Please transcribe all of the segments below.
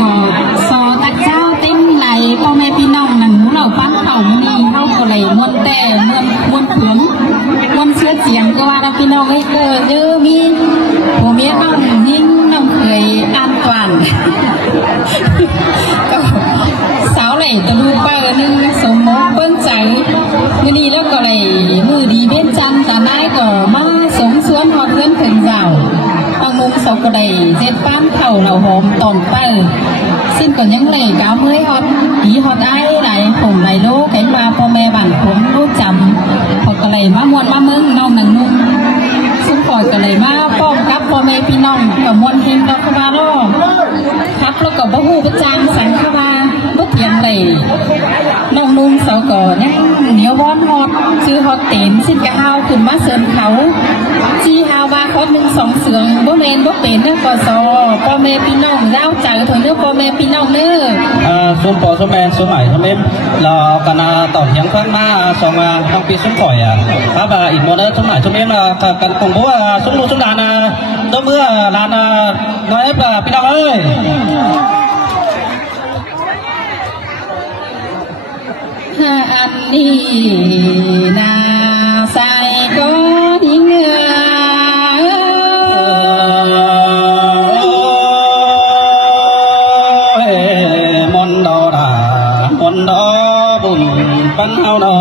ก็ซอตะเจ้าเต้นไหลพ่อแม่พี่น้องหนังหมูเหล่าปั้นเข่ามีเข้าก็ไหลมวนแต่มวนเผืองมวนเชื้อเสียงก็ว่าเราพี่น้องให้เกิดเยอะมีผัวเมียน้องยิ่งน้องเคยอ่านกวนก็สาวไหลตะลุไปนึงสมมติเปิ้นใจมือดีแล้วก็ไหลมือดีเบี้ยจันตาไม้ก็มาสมสวนหอดเพื่อนเพิ่นเจ้าเอามุมสกระไดเจ็ดป้านเข่าเราหอมตอมเตอซึ่งก็ยังไหลก้าวเมื่อยฮอดผีฮอดไอ้ไหลผมไหลโลกไก่ปลาพ่อแม่บ้านผมรู้จำพอกระไหลมามวนมาเมืองน้องหนังนุ่มซึ่งปล่อยกระไหลมาป้อมครับพ่อแม่พี่น้องกับมวนเฮงดอกวาล้อครับแล้วก็บ่ฮู้ประจางสังขวาบ่เถียงเลยน้องนุ่มเสาก่อยังเหนียวว้อนฮอดชื่อฮอดเต็นสิ้นกะฮาวขึ้นมาเสริมเขาจี้ฮาวว่าคอด1 2เสืองบ่แม่นบ่เป็นนะก็ซอพ่อแม่พี่น้องเจ้าใจถอยเนื้อพ่อแม่พี่น้องเนื้อxuống bò xuống men xuống mải xuống em là cần tỏ hiến khoan ma xong trong khi xuống khỏi và ít một nữa xuống mải xuống em là cần cùng bố xuống lũ xuống đàn đỡ mưa đàn nói ép làพี่น้องเอ้ยอันนี้นาใส่ก็ทิ้งเงือปันเฮาดอ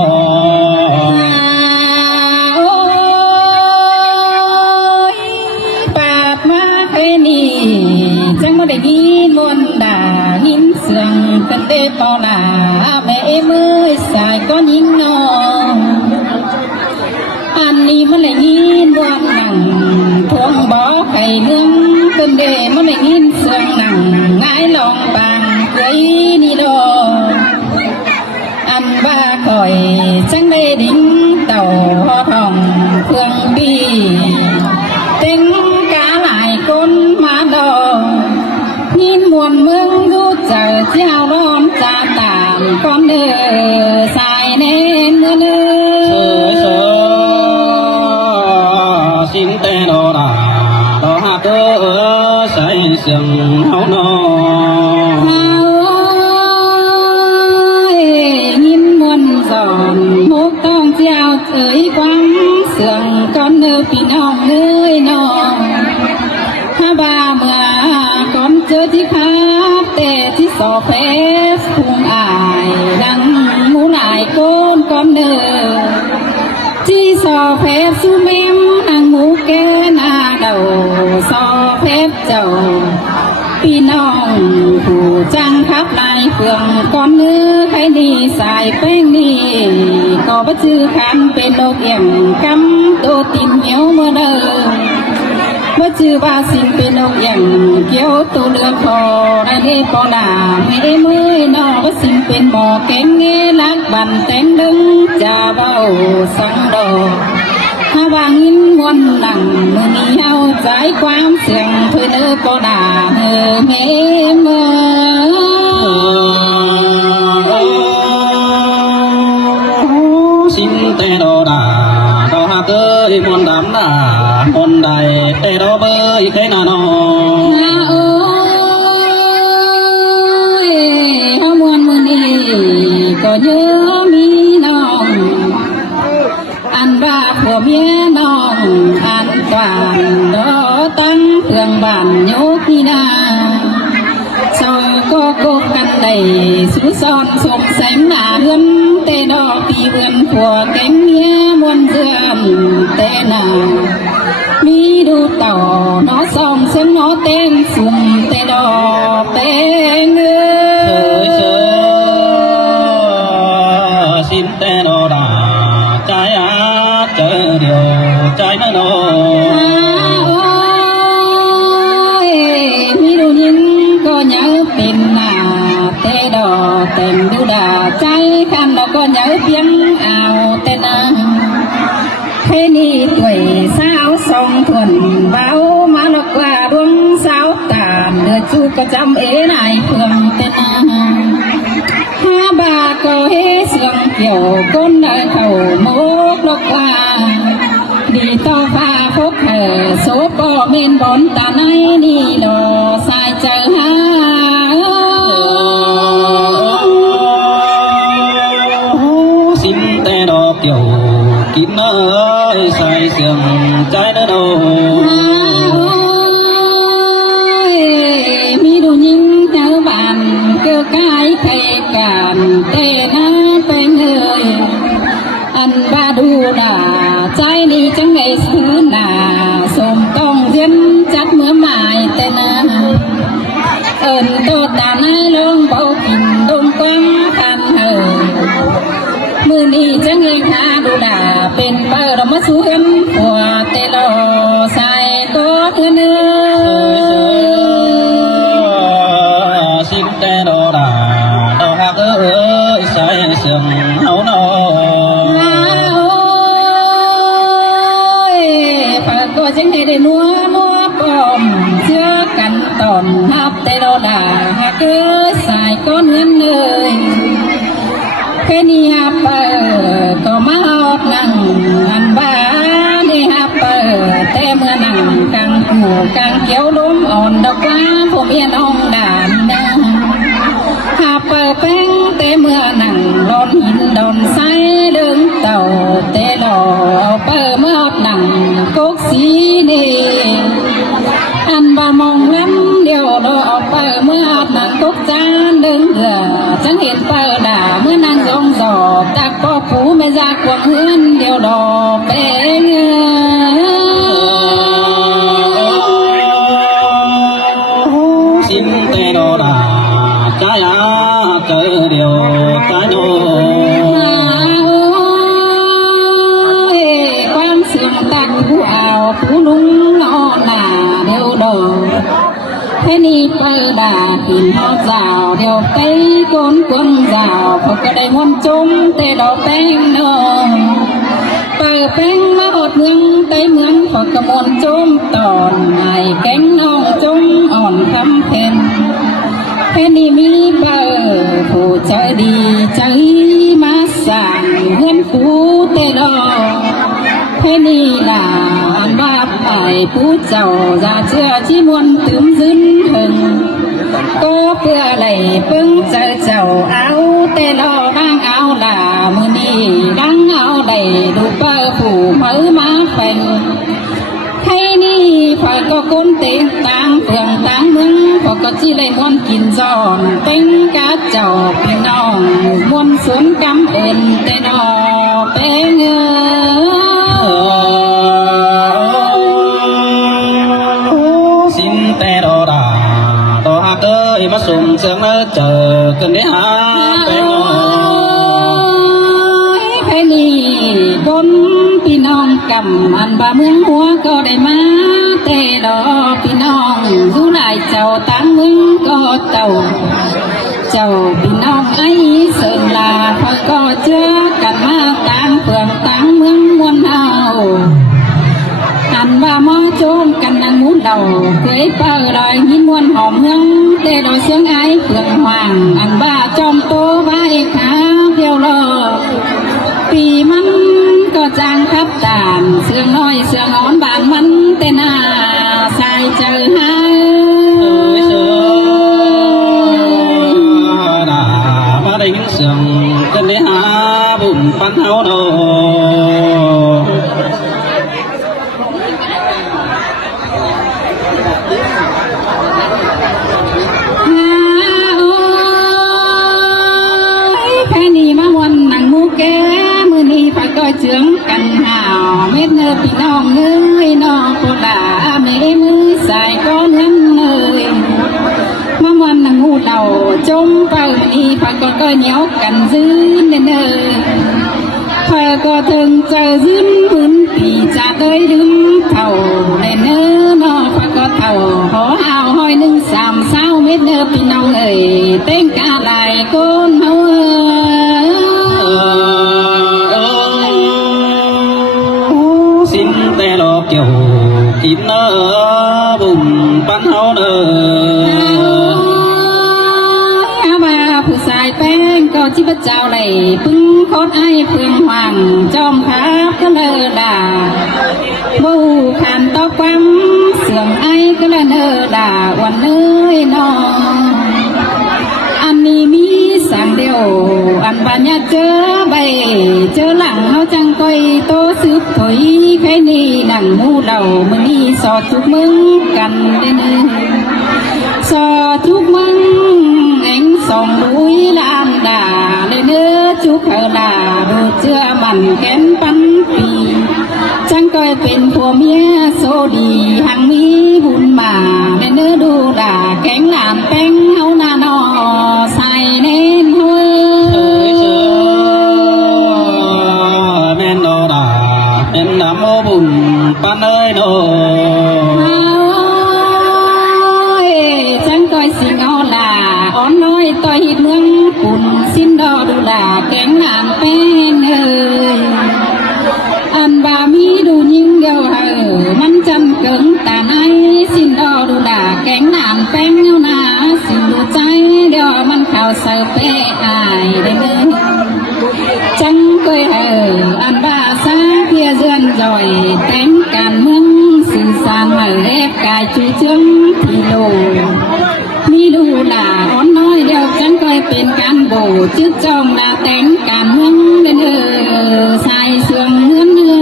ปาดมาเคยนี่จังบ่ได้ยินมวนด่าหินเสื่องกันเตปอลาแม่เมื่อยสายก็ยิงนองอันนี้มันได้ยินมวนหนังทวงบ่อไข่เนื้อเป็นเดมันได้ยินเสื่องหนังง่ายลองบางเคยนี่ดออันว่าคอยจังได้ดิ้งเต่าหอทองเครื่องบีเต็งกาหลายคนมาดอกยินมวนเมืองดูเจอเจ้าร้อนจะตามก้อนเดือสายเน้นเนื้อเสือสิงแต่ดอดาดอหักใส่เสียงเฮาน้อมุกต้องเจ้าเอ๋ยกวางเสื่องก้อนเนื้อพี่น้องเอ้ยน้องถ้าบ้าเมื่อก่อนเจอที่คาแต่ที่สอบเพสพุงอายดังหมูหลายก้นก้อนเนื้อที่สอบเพสซูเมมนางหมูแกนาเดาสอบเพสเจ้าพี่น้องผู้จังขับลายเฟืองก้อนเนื้อใครดีสายแป้งนี่ก็บ่ชื่อคันเป็นโลกเอี่ยมกำโตตินเหี่ยวเมื่อเดิมบ่ชื่อว่าสิ่งเป็นโลกเอี่ยมเกี่ยวตัวเลือกพอได้เด้ปอดาไม่เมื่อยนอบ่สิ่งเป็นหมอแกงเงลักบันแต่งดึงจะเบาสังดอกถ้าวางยินมวนหนังมือนี้เอาใจความเสียงเพื่อเนื้อปอดาเมเมื่อสิงแต่ดอดาดอหักมวนดำดามนใดแต่ดอเบยเคยนอนโอ้ยเฮามวนมือนี้ก็เยอะมีน้องอันว่าผัวเมียน้องอันกวานดอตั้งเครื่องบ้านโยกนี่นาสองก็โกกันได้สุซ้อนสมแสงหน้าเฮือนแต่ดอกปีเฮือนผัวแกงเมียมวนเสื่อมแต่หน้ามีดูต่อน้อซองเสียงน้อเต้นสุ่มแต่ดอกเต้นสินแต่ดอดาใจเจอเดียวใจนั่นโอมีดูยินก็ยังเป็นหน้าแต่ดอกเต็มดูด่าใจคันเราก็ยังเพียงเอาแต่นังเพนี่ตัวสาวสองทวนเบามาลกว่าดวงสาวตามเดือจูก็จำนายเพื่อนแต่นังบาก็เฮเสื่องเกี่ยวก้นได้เข่าโมกลกว่าดีต่อฟ้าพบโซก็เมนบอนตาในนี่ดอสายใจหา kiểu kín ơi say sương trái đất đâu mi đủ nhìn theo bạn kêu cái thầy cản tê na tê người anh ba đu đà trái đi chẳng ngày xưa nà sôm tông duyên chắc mưa mài tê na ơn tốt đàn ai lông bao kìm đông quang khăn hờมือนี้จะเงยขาดูด่าเป็นเปิดมาสู้กันหัวเตลอใส่ก็เพื่อนเอ้ย xin tê đồ đà đồ hạc ơi say sương hấu nọ ฝากก็จังให้ได้นัวปอมเชื่อกันตอนฮับเตลอด่าหากเอ้ยใส่ก็เงินเลยแค่นี้ฮับเปิดก็มาฮอดนั่งอันบ้านี่ฮับเปิดแต่เมื่อนั่งกลางหูกลางเขียวล้มอ่อนดอกว่าผมเอียนอ่องด่านนะฮับเปิดแป้งแต่เมื่อนั่งโดนหินโดนไส้เดินเต่าแต่หล่อเอาเปิดเมื่อฮอดนั่งกกสีนี่อันบ่ามองล้ำเดียวรอเอาเปิดเมื่อฮอดนั่งกกจานเดินเหือฉันเห็นเปิดด่าเมื่อนั่งยองดอกจากพ่อผูแม่จากกวางเฮือนเดียวดอกเป้งxin tê đồ đà trái á cỡ điều trái đồ ความเสื่อมตักผู้เอาผู้ลุงนอนหน้าเดียวดอกแค่นี้เปิดด่าหินหอดสาวเดียวไปก้นกวงสาวเขาก็ได้มนต์จมแต่ดอกแป้งนองเปิดแป้งมาอดเมืองไต้เมืองขอกระมวลจมตอนไอ้แก้งน้องจมอ่อนคำเพนแค่นี้มีเปิดผู้ใจดีใจมาสั่งเงินผู้เตดอกแค่นี้ล่ะอันว่าไปผู้เจ้าจะเชื่อที่มวลตึมซึ้นหึงก็เพื่ออะไรเพิ่งเจอเจ้าเอาแต่รอดังเอาล่ะมือนี้ดังเอาได้ดูเปิดผู้เมือมาเป็นให้นี่ฝ่ายก็ก้นเต็งต่างเพื่องต่างเมืองพอก็จีเลยมวนกินจอนเป็นกาเจ้าพี่น้องมวนสวนกำเอ็นแต่นอเป็นเงอxin tê đồ đà đồ hạc ơi mà sum sương nó chờ cần để há bé ngô แค่นี้คนพี่น้องกำอันบ่าเมืองหัวก็ได้มาแต่ดอกพี่น้องอยู่หลายเจ้าตั้งมึงก็เจ้าพี่น้องไอ้เสิร์ลาพอก็เจอกันมาต่างเปลืองต่างเมืองมวลเฮาอันว่าหมอโจมกันนางมูเดาเคยเปิดรอยยิ้มมวนหอมเมืองแต่ดอกเสียงไอ้เปลืองห่างอันว่าจอมโตไว้ขาเดียวรอปีมันก็จางทับตานเสียงน้อยเสียงอ่อนบานมันแต่หน้าใส่เจอหามาได้ยินเสียงกันได้หาบุญปันเฮาโน เจืองกันหาวเม็ดเนื้อพี่น้องเนื้อน้องโคดาเมมือใส่ก้อนเงินเลยมาวันนังหูเดาจมเป่าอีพักก็เหนียวกันซื้อเนื้อพอก็ถึงเจอยืนพื้นปีจะได้ดึงเท่าเนื้อนอพักก็เท่าหอหาวห้อยหนึ่งสามเศร้าเม็ดเนื้อพี่น้องเอ๋ยเต้งกาไหลก้นเฮาxin tê lo kiểu kín nơ bùn pan hao nơ ผู้ชายแป้งก็ชิบเจ้าเลยพึ่งโคตรไอ้เพื่องหวังจอมพับก็เลยด่าบูขันตอกปั๊มเสื่องไอ้ก็เลยเนอด่าวันเอ้ยน้องอันนี้มีสั่งเดียวอันบัญญัติเจอใบเจอหลังเขาใจ อยโตสืบถอยใครนี่นั่งมูเหล่ามึงนี่สอดทุกมึงกันเด้อสอดทุกมึงเอ็งส่องลุยลานด่าเลยเนื้อจุกลาดูเชื่อมันแก้นปันปีจังก้อยเป็นผัวเมียโซดีหังมีบุญมาเลยเนื้อดูด่าแกงหลานแป้งเฮาหน้านอใส่เน้นหัว men đồ đà men nam mô bùn pan ơi đồ จังก้อยสิงเอาล่ะอ่อนน้อยต่อยเมืองปุ่นสิ้นดอดูล่ะแกงน้ำเป็นอันบามีดูยิ่งเดียวมันจำเกิงตาในสิ้นดอดูล่ะแกงน้ำเป็นเงาหน้าสิ้นดูใจเดียวมันเข้าเสิร์ฟเป้อายได้เลยจังก้อยอันบาซาเพียเดือนจ่อยแต่งการเมืองสื่อสารมาเล็บกายจุเจืองที่โลมีดูหน้าอ่อนน้อยเดียวจังก้อยเป็นการโบจึกจ้องหน้าแต่งการเมืองเดินใส่เสื่องเนื้อเนื้อ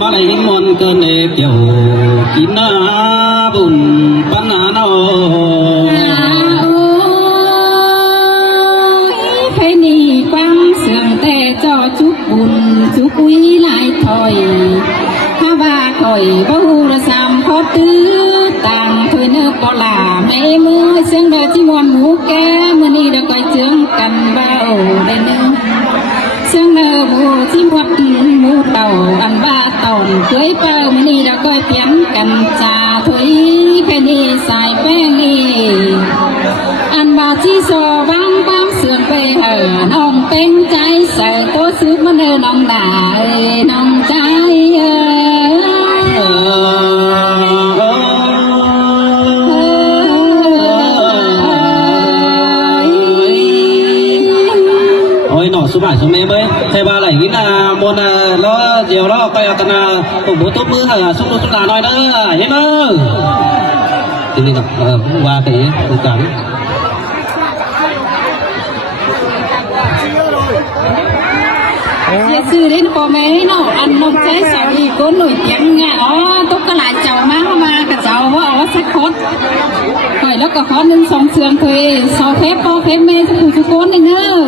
nó lại những món cơm để kiểu kín na bùn pan na nó ใครนี่ความเสื่องแต่จอจุกบุญจุกวิหลายถอยถ้าว่าคอยบ่ฮู้ละสามพอตื้อต่างถอยเนื้อปลาไม่มือเสียงเดอที่มวนหมูแกมื้อนี้เดอก้อยเจืองกันเบาได้เนื้อเสียงเดอหมูที่มวนหมูเต่าอันว่าตอนเคยเป้ามื้อนี้เดอก้อยเปลี่ยนกันจ่าถอยใครนี่สายแป้งนี่อันว่าที่โซบางบางเสื่อมไปน้องเต็มใจใส่โตซื้อมาเนอน้องด่าน้องใจôi nọ số bài số mẹ ơi thầy ba lại nghĩ là muốn lo chiều lo quay cần cùng bố tốt mưa hay là xung đột xung đà nói nữa hết mơ thì mình qua cái cuộc cảm เสียซื้อได้พ่อแม่เนาะอันน้องใจสาวอีกคนหนุ่ยเตียงไงอ๋อตุ๊กกระหลาดเจ้ามาเข้ามากับเจ้าว่าเอาว่าสักคนคอยแล้วก็ขอ1 2เสื่อมเคยสาวเพชรพ่อเพชรแม่ทุกคนเลยเนอะ